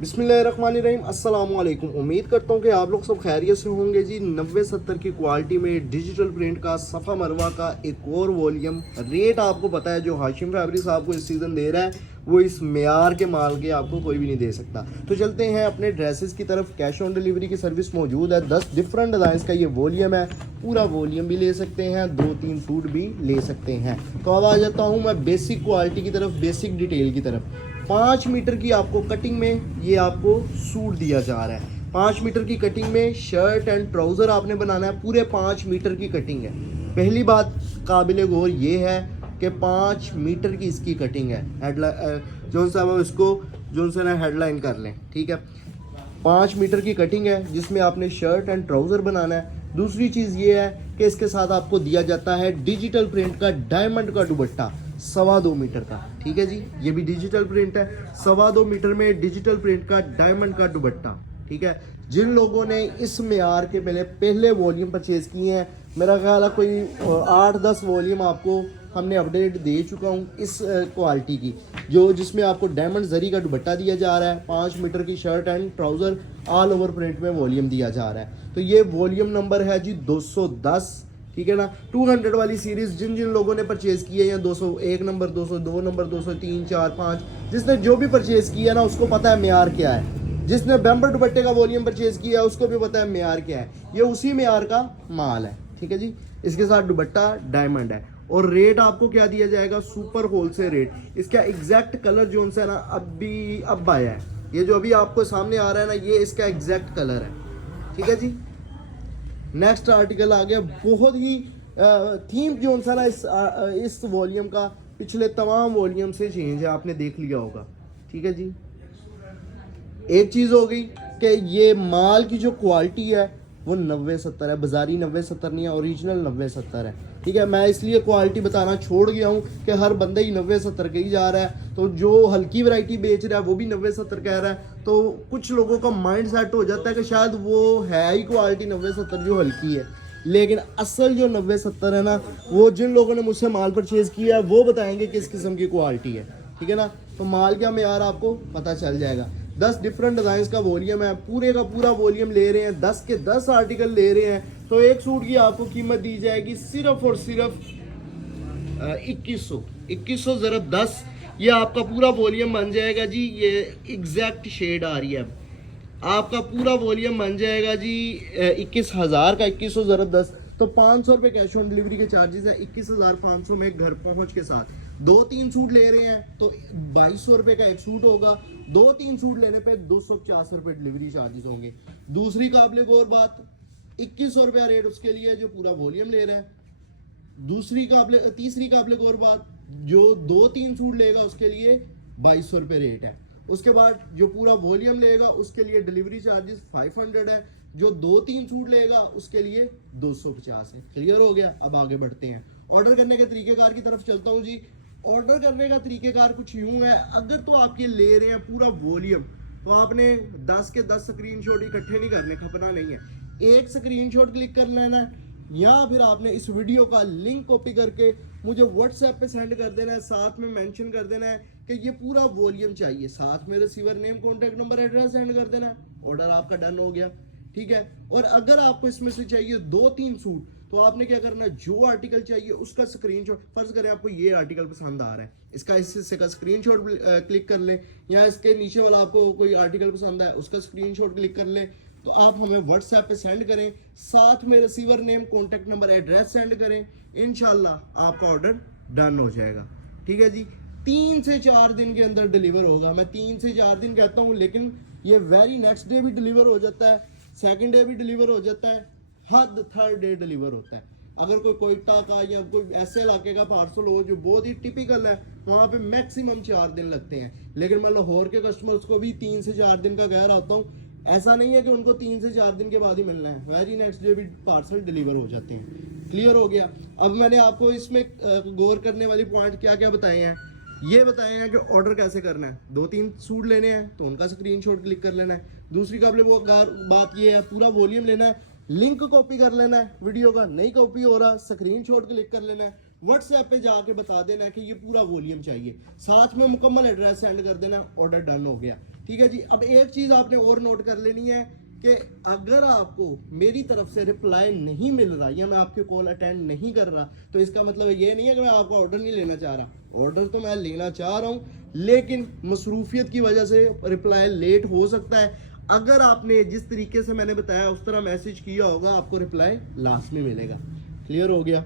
बिस्मिल्लाहिर्रहमानिर्रहीम अस्सलाम वालेकुम। उम्मीद करता हूँ कि आप लोग सब खैरियत से होंगे जी। 90-70 की क्वालिटी में डिजिटल प्रिंट का सफ़ा मरवा का एक और वॉल्यूम। रेट आपको पता है जो हाशिम फैब्रिक्स आपको इस सीज़न दे रहा है वो इस मेयार के माल के आपको कोई भी नहीं दे सकता। तो चलते हैं अपने ड्रेसेस की तरफ। कैश ऑन डिलीवरी की सर्विस मौजूद है। 10 डिफरेंट डिज़ाइन का ये वॉल्यूम है। पूरा वॉल्यूम भी ले सकते हैं, 2-3 सूट भी ले सकते हैं। तो अब आ जाता हूँ मैं बेसिक क्वालिटी की तरफ, बेसिक डिटेल की तरफ। 5 मीटर की आपको कटिंग में ये आपको सूट दिया जा रहा है। 5 मीटर की कटिंग में शर्ट एंड ट्राउज़र आपने बनाना है। पूरे 5 मीटर की कटिंग है। पहली बात काबिल गौर ये है कि 5 मीटर की इसकी कटिंग है। हेडलाइन जो सा इसको जो सा ना हेडलाइन कर लें, ठीक है। 5 मीटर की कटिंग है जिसमें आपने शर्ट एंड ट्राउज़र बनाना है। दूसरी चीज़ ये है कि इसके साथ आपको दिया जाता है डिजिटल प्रिंट का डायमंड का दुपट्टा 2.25 मीटर का, ठीक है जी। ये भी डिजिटल प्रिंट है। 2.25 मीटर में डिजिटल प्रिंट का डायमंड का दुपट्टा, ठीक है। जिन लोगों ने इस मेयार के पहले वॉल्यूम परचेज किए हैं, मेरा ख्याल है कोई 8-10 वॉल्यूम आपको हमने अपडेट दे चुका हूँ इस क्वालिटी की, जो जिसमें आपको डायमंड जरी का दुपट्टा दिया जा रहा है। 5 मीटर की shirt and trouser all over print में वॉल्यूम दिया जा रहा है। तो ये वॉल्यूम नंबर है जी 210, ठीक है ना। 200 वाली सीरीज़ जिन जिन लोगों ने परचेज़ की है, या 201 नंबर, 202 नंबर, 203, 4, 5, जिसने जो भी परचेज़ किया ना उसको पता है मेयार क्या है। जिसने बेम्बर दुपट्टे का वॉल्यूम परचेज़ किया उसको भी पता है मेयार क्या है। ये उसी मेयार का माल है, ठीक है जी। इसके साथ दुपट्टा डायमंड है। और रेट आपको क्या दिया जाएगा, सुपर होलसेल रेट। इसका एग्जैक्ट कलर जो है ना अब आया है। ये जो अभी आपको सामने आ रहा है ना, ये इसका एग्जैक्ट कलर है, ठीक है जी। नेक्स्ट आर्टिकल आ गया। बहुत ही थीम जो सा ना इस वॉल्यूम का पिछले तमाम वॉल्यूम से चेंज है, आपने देख लिया होगा, ठीक है जी। एक चीज़ हो गई कि ये माल की जो क्वालिटी है वो 90-70 है। बाजारी 90-70 नहीं है, ओरिजिनल 90-70 है, ठीक है। मैं इसलिए क्वालिटी बताना छोड़ गया हूँ कि हर बंदा ही 90-70 के ही जा रहा है। तो जो हल्की वैरायटी बेच रहा है वो भी 90-70 कह रहा है। तो कुछ लोगों का माइंड सेट हो जाता है कि शायद वो है ही क्वालिटी 90-70 जो हल्की है, लेकिन असल जो 90-70 है ना, वो जिन लोगों ने मुझसे माल परचेज किया है वो बताएंगे किस किस्म की क्वालिटी है, ठीक है ना। तो माल का मेयार आपको पता चल जाएगा। 10 डिफरेंट डिज़ाइन का वॉल्यूम है। पूरे का पूरा वॉल्यूम ले रहे हैं, 10 के 10 आर्टिकल ले रहे हैं। तो एक सूट की आपको कीमत दी जाएगी सिर्फ और सिर्फ 2100 ज़रब 10। ये आपका पूरा वॉल्यूम बन जाएगा जी। ये एग्जैक्ट शेड आ रही है। आपका पूरा वॉल्यूम बन जाएगा जी 21,000 का। 2100 ज़रब 10 तो 500 रुपये कैश ऑन डिलीवरी के चार्जेस है। 21,500 में घर पहुंच के साथ 2-3 सूट ले रहे हैं तो 2200 रुपये का एक सूट होगा। 2-3 सूट लेने पे 250 रुपये डिलीवरी चार्जेस होंगे। दूसरी काबिल गौर बात, 2100 रुपया रेट उसके लिए जो पूरा वॉल्यूम ले रहा है। तीसरी काबिल गौर बात, जो 2-3 सूट लेगा उसके लिए 2200 रुपये रेट है। उसके बाद जो पूरा वॉल्यूम लेगा उसके लिए डिलीवरी चार्जेस 500 है। जो 2-3 सूट लेगा उसके लिए 250 है। क्लियर हो गया। अब आगे बढ़ते हैं। ऑर्डर करने के तरीकेकार की तरफ चलता हूँ जी। ऑर्डर करने का तरीकेकार कुछ यूं है। अगर तो आप ये ले रहे हैं पूरा वॉल्यूम, तो आपने 10 के 10 स्क्रीनशॉट इकट्ठे नहीं करने, खपना नहीं है। एक स्क्रीनशॉट क्लिक कर लेना है, या फिर आपने इस वीडियो का लिंक कॉपी करके मुझे व्हाट्सएप पे सेंड कर देना है। साथ में मेंशन कर देना है कि ये पूरा वॉल्यूम चाहिए। साथ में receiver name, contact number, address send कर देना है। ऑर्डर आपका डन हो गया, ठीक है। और अगर आपको इसमें से चाहिए 2-3 सूट, तो आपने क्या करना है, जो आर्टिकल चाहिए उसका स्क्रीनशॉट, फर्ज करें आपको ये आर्टिकल पसंद आ रहा है, इसका इस हिस्से का स्क्रीनशॉट क्लिक कर लें, या इसके नीचे वाला आपको कोई आर्टिकल पसंद है उसका स्क्रीनशॉट क्लिक कर लें, तो आप हमें व्हाट्सएप पे सेंड करें। साथ में receiver name, contact number, address send करें। इंशाल्लाह आपका ऑर्डर डन हो जाएगा, ठीक है जी। 3 से 4 दिन के अंदर डिलीवर होगा। मैं 3 से 4 दिन कहता हूँ, लेकिन ये वेरी नेक्स्ट डे भी डिलीवर हो जाता है, सेकंड डे भी डिलीवर हो जाता है, हद थर्ड डे डिलीवर होता है। अगर कोई कोयटा का या कोई ऐसे इलाके का पार्सल हो जो बहुत ही टिपिकल है, वहाँ पे मैक्सिमम 4 दिन लगते हैं। लेकिन मैं लाहौर के कस्टमर्स को भी 3 से 4 दिन का कह रहा होता हूँ। ऐसा नहीं है कि उनको 3 से 4 दिन के बाद ही मिलना है, वेरी नेक्स्ट डे भी पार्सल डिलीवर हो जाते हैं। क्लियर हो गया। अब मैंने आपको इसमें गौर करने वाली पॉइंट क्या क्या बताए हैं, ये बताए हैं कि ऑर्डर कैसे करना है। 2-3 सूट लेने हैं तो उनका स्क्रीनशॉट क्लिक कर लेना है। दूसरी काबिल वो बात ये है, पूरा वॉल्यूम लेना है, लिंक कॉपी कर लेना है वीडियो का, नहीं कॉपी हो रहा स्क्रीनशॉट क्लिक कर लेना है। व्हाट्सएप पे जाके बता देना कि ये पूरा वॉल्यूम चाहिए, साथ में मुकम्मल एड्रेस सेंड कर देना, ऑर्डर डन हो गया। ठीक है जी। अब एक चीज़ आपने और नोट कर लेनी है कि अगर आपको मेरी तरफ से रिप्लाई नहीं मिल रहा या मैं आपकी कॉल अटेंड नहीं कर रहा, तो इसका मतलब ये नहीं है कि मैं आपका ऑर्डर नहीं लेना चाह रहा। ऑर्डर तो मैं लेना चाह रहा हूँ, लेकिन मसरूफियत की वजह से रिप्लाई लेट हो सकता है। अगर आपने जिस तरीके से मैंने बताया उस तरह मैसेज किया होगा, आपको रिप्लाई लास्ट में मिलेगा। क्लियर हो गया।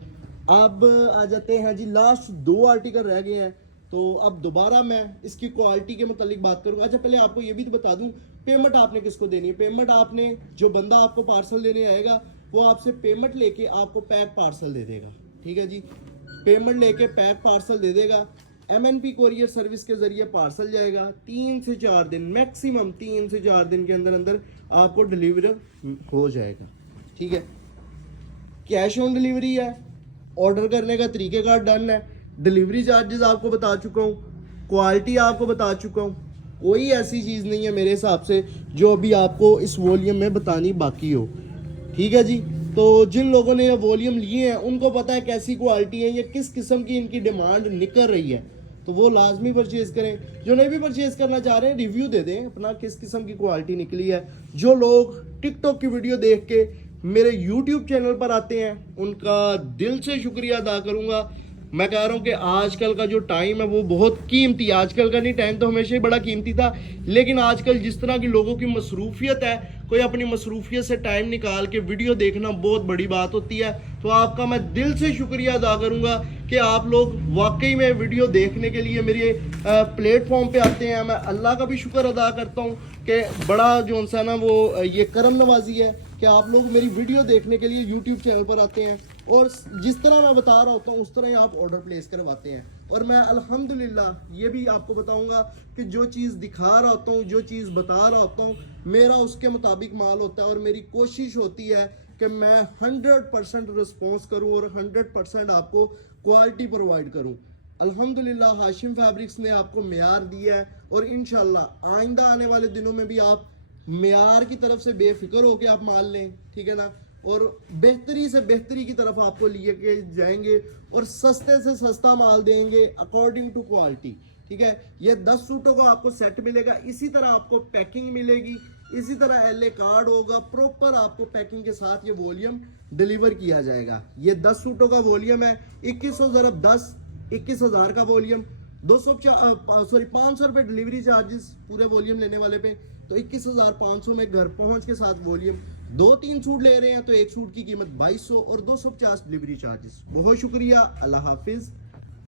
अब आ जाते हैं जी, लास्ट 2 आर्टिकल रह गए हैं, तो अब दोबारा मैं इसकी क्वालिटी के मुतालिक बात करूंगा। अच्छा, पहले आपको ये भी तो बता दूं, पेमेंट आपने किसको देनी है। पेमेंट आपने, जो बंदा आपको पार्सल देने आएगा वो आपसे पेमेंट लेके आपको पैक पार्सल दे देगा। ठीक है जी। पेमेंट लेके पैक पार्सल दे देगा। MNP कोरियर सर्विस के जरिए पार्सल जाएगा। 3 से 4 दिन, मैक्सिमम 3 से 4 दिन के अंदर अंदर आपको डिलीवर हो जाएगा। ठीक है। कैश ऑन डिलीवरी है, ऑर्डर करने का तरीकेकार डन है, डिलीवरी चार्जेस आपको बता चुका हूँ, क्वालिटी आपको बता चुका हूँ। कोई ऐसी चीज़ नहीं है मेरे हिसाब से जो अभी आपको इस वॉल्यूम में बतानी बाकी हो। ठीक है जी। तो जिन लोगों ने ये वॉल्यूम लिए हैं उनको पता है कैसी क्वालिटी है, ये किस किस्म की इनकी डिमांड निकल रही है, तो वो लाजमी परचेज करें। जो नहीं भी परचेज करना चाह रहे हैं, रिव्यू दे दें अपना किस किस्म की क्वालिटी निकली है। जो लोग टिकटॉक की वीडियो देख के मेरे यूट्यूब चैनल पर आते हैं, उनका दिल से शुक्रिया अदा करूंगा। मैं कह रहा हूँ कि आजकल का जो टाइम है वो बहुत कीमती, आजकल का नहीं, टाइम तो हमेशा ही बड़ा कीमती था, लेकिन आजकल जिस तरह की लोगों की मसरूफियत है, कोई अपनी मसरूफियत से टाइम निकाल के वीडियो देखना बहुत बड़ी बात होती है। तो आपका मैं दिल से शुक्रिया अदा करूँगा कि आप लोग वाकई में वीडियो देखने के लिए मेरे प्लेटफॉर्म पे आते हैं। मैं अल्लाह का भी शुक्र अदा करता हूँ कि बड़ा जो सा ना वो ये करम नवाजी है कि आप लोग मेरी वीडियो देखने के लिए यूट्यूब चैनल पर आते हैं, और जिस तरह मैं बता रहा होता हूँ उस तरह ही आप ऑर्डर प्लेस करवाते हैं। और मैं अल्हम्दुलिल्लाह ये भी आपको बताऊंगा कि जो चीज़ दिखा रहा होता हूँ, जो चीज़ बता रहा होता हूँ, मेरा उसके मुताबिक माल होता है, और मेरी कोशिश होती है कि मैं 100% रिस्पॉन्स करूँ और 100% आपको क्वालिटी प्रोवाइड करूँ। अल्हम्दुलिल्लाह हाशिम फैब्रिक्स ने आपको मेयार दिया है, और इंशाल्लाह आइंदा आने वाले दिनों में भी आप मेयार की तरफ से बेफिक्र होकर आप माल लें। ठीक है ना। और बेहतरी से बेहतरी की तरफ आपको लिए के जाएंगे, और सस्ते से सस्ता माल देंगे अकॉर्डिंग टू क्वालिटी। ठीक है। ये 10 सूटों का आपको सेट मिलेगा, इसी तरह आपको पैकिंग मिलेगी, इसी तरह LA कार्ड होगा, प्रॉपर आपको पैकिंग के साथ ये वॉल्यूम डिलीवर किया जाएगा। ये 10 सूटों का वॉल्यूम है, 2100 ज़रब 10, 21,000 का वॉल्यूम, 500 रुपये डिलीवरी चार्जेस पूरे वॉल्यूम लेने वाले पे, तो 21,500 में घर पहुंच के साथ वॉल्यूम। 2-3 सूट ले रहे हैं तो एक सूट की कीमत 2200 और 250 डिलीवरी चार्जेस। बहुत शुक्रिया। अल्लाह हाफिज।